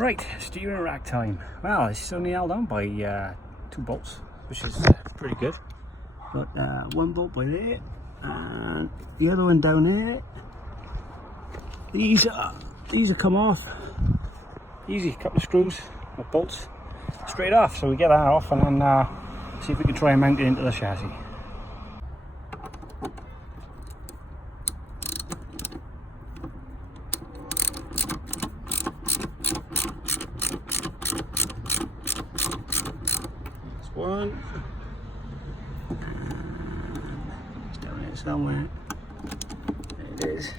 Right, steering rack time. Well, it's only held on by 2 bolts, which is pretty good. Got 1 bolt by there, and the other one down there. These are come off. Easy, couple of screws or bolts straight off. So we get that off, and then see if we can try and mount it into the chassis. One, it's down there somewhere. There it is.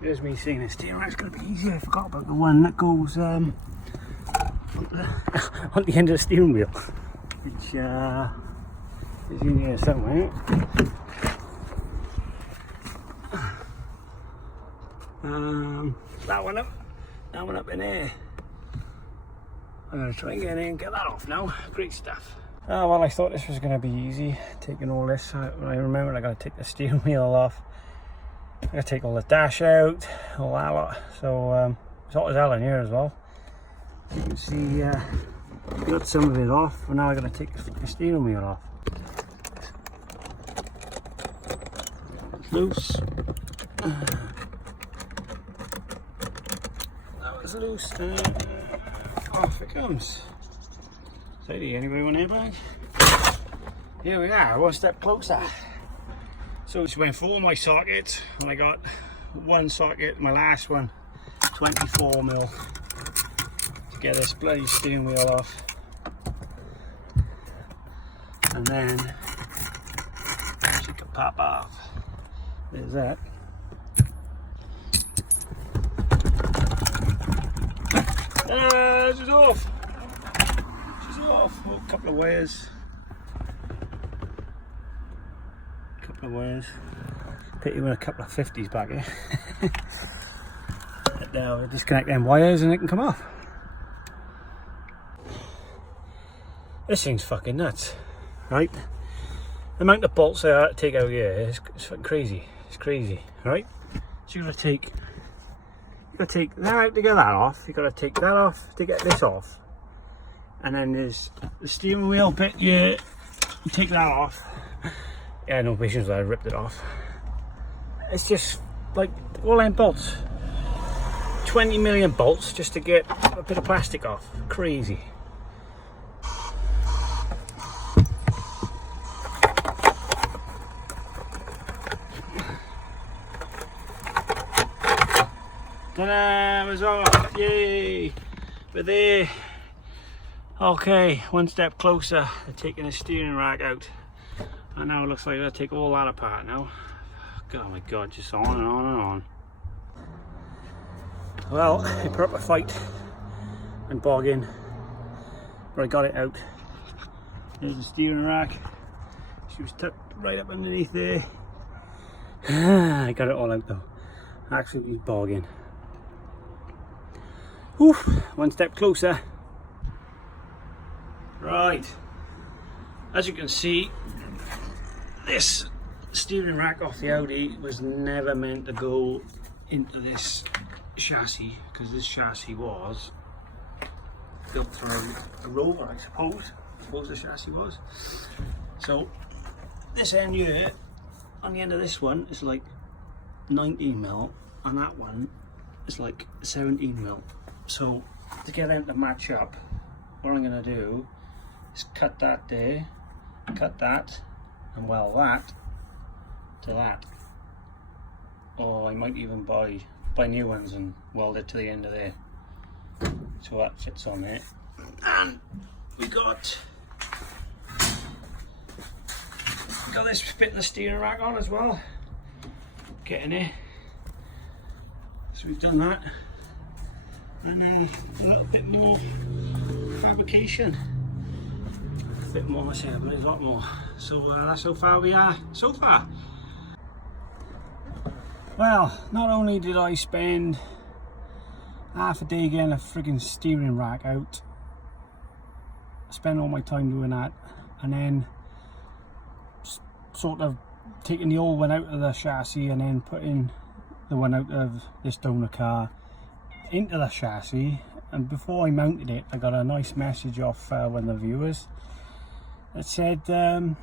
Here's me seeing the steering rack's going to be easier. I forgot about the one that goes on the end of the steering wheel, which is in here somewhere. That one up in there. I'm going to try and get in and get that off now. Great stuff. Well, I thought this was going to be easy, taking all this. I remembered I got to take the steering wheel off. I got to take all the dash out, all that lot. So it's hot as hell in here as well. You can see got some of it off, but now I got to take the steering wheel off. It's loose. Loose, off it comes. Sadie, anybody want an airbag? Here we are, one step closer. So just went for all my sockets, and I got one socket, my last one, 24mm, to get this bloody steering wheel off. And then she can pop off. There's that. She's off. She's off. Oh, a couple of wires. Pity with a couple of 50s back here. But now we'll disconnect them wires and it can come off. This thing's fucking nuts, right? The amount of bolts I had to take out here is fucking crazy. It's crazy, right? So you're gonna take. You've got to take that out to get that off, you've got to take that off to get this off, and then there's the steering wheel bit, you take that off. Yeah, no patience, I ripped it off. It's just like all them bolts, 20 million bolts just to get a bit of plastic off. Crazy. Ta-da! It was off! Yay! We're there. Okay, one step closer to taking the steering rack out. And now it looks like I've got to take all that apart now. Oh my god, just on and on and on. Well, I put up a fight and bogging, but I got it out. There's the steering rack. She was tucked right up underneath there. I got it all out though. Absolutely bogging. Oof, one step closer. Right, as you can see, this steering rack off the Audi was never meant to go into this chassis, because this chassis was built for a rover, I suppose the chassis was. So this end here, on the end of this one, is like 19mm, and that one is like 17mm. So to get them to match up, what I'm going to do is cut that there, cut that, and weld that to that. Or I might even buy new ones and weld it to the end of there, so that fits on there. And we got this fitting the steering rack on as well, getting it. So we've done that, and then a little bit more fabrication, a bit more assembly, a lot more. So that's how far we are so far. Well, not only did I spend half a day getting a friggin' steering rack out, spend all my time doing that, and then sort of taking the old one out of the chassis and then putting the one out of this donor car into the chassis. And before I mounted it, I got a nice message off one of the viewers that said, are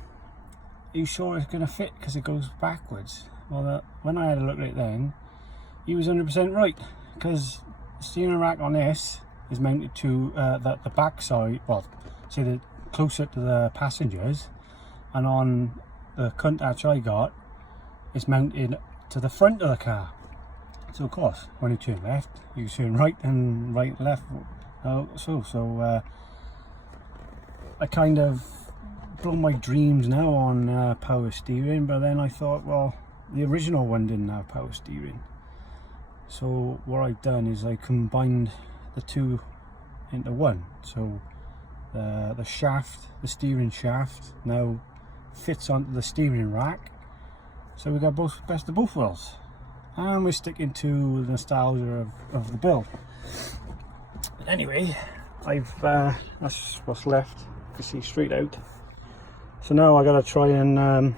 you sure it's going to fit because it goes backwards? Well, when I had a look at it then, he was 100% right, because the steering rack on this is mounted to the back side, well, say the closer to the passengers, and on the countach I got, it's mounted to the front of the car. So of course, when you turn left, you turn right, and right and left. So I kind of blown my dreams now on power steering, but then I thought, well, the original one didn't have power steering. So what I've done is I combined the two into one. So the shaft, the steering shaft, now fits onto the steering rack. So we got both best of both worlds. And we're sticking to the nostalgia of the build. But anyway, that's what's left. You can see straight out. So now I gotta try and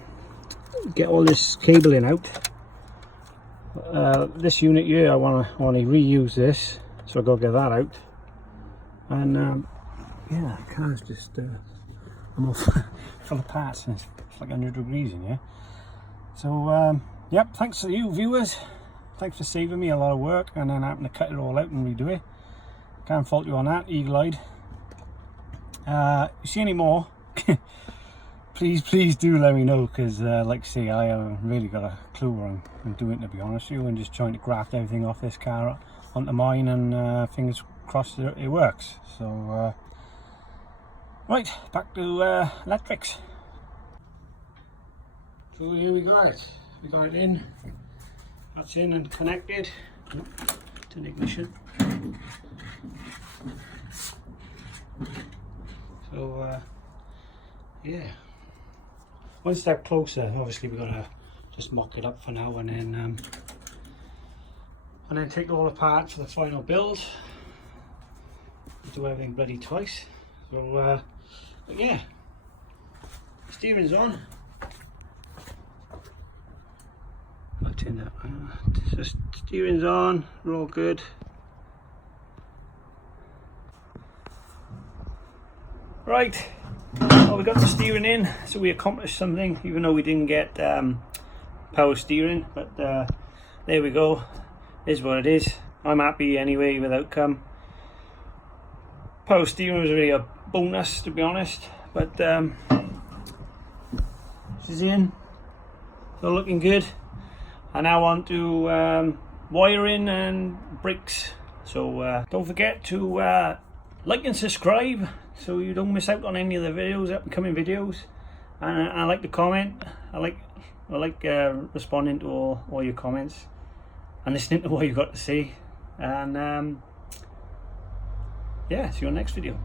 get all this cabling out. This unit here, I want to reuse this, so I gotta get that out. And yeah, the car's just I'm all full of parts, and it's like 100 degrees in here. So yep, thanks to you viewers, thanks for saving me a lot of work and then having to cut it all out and redo it. Can't fault you on that, eagle-eyed. You see any more, please do let me know, because like I say, I haven't really got a clue what I'm doing, to be honest with you. I'm just trying to graft everything off this car onto mine, and fingers crossed it works. So right, back to electrics. So here we got it. We got it in. That's in and connected to the ignition. So yeah, one step closer. Obviously, we gotta just mock it up for now, and then take it all apart for the final build. Do everything bloody twice. So but yeah, steering's on. I'll turn that. Just steering's on. We're all good. Right. Well, we got the steering in, so we accomplished something, even though we didn't get power steering. But there we go. It is what it is. I'm happy anyway with the outcome. Power steering was really a bonus, to be honest. But she's in. So looking good. And now on to wiring and brakes. So don't forget to like and subscribe, so you don't miss out on any of the videos, upcoming videos. And I like the comment. I like responding to all your comments and listening to what you've got to say. And yeah, see you on the next video.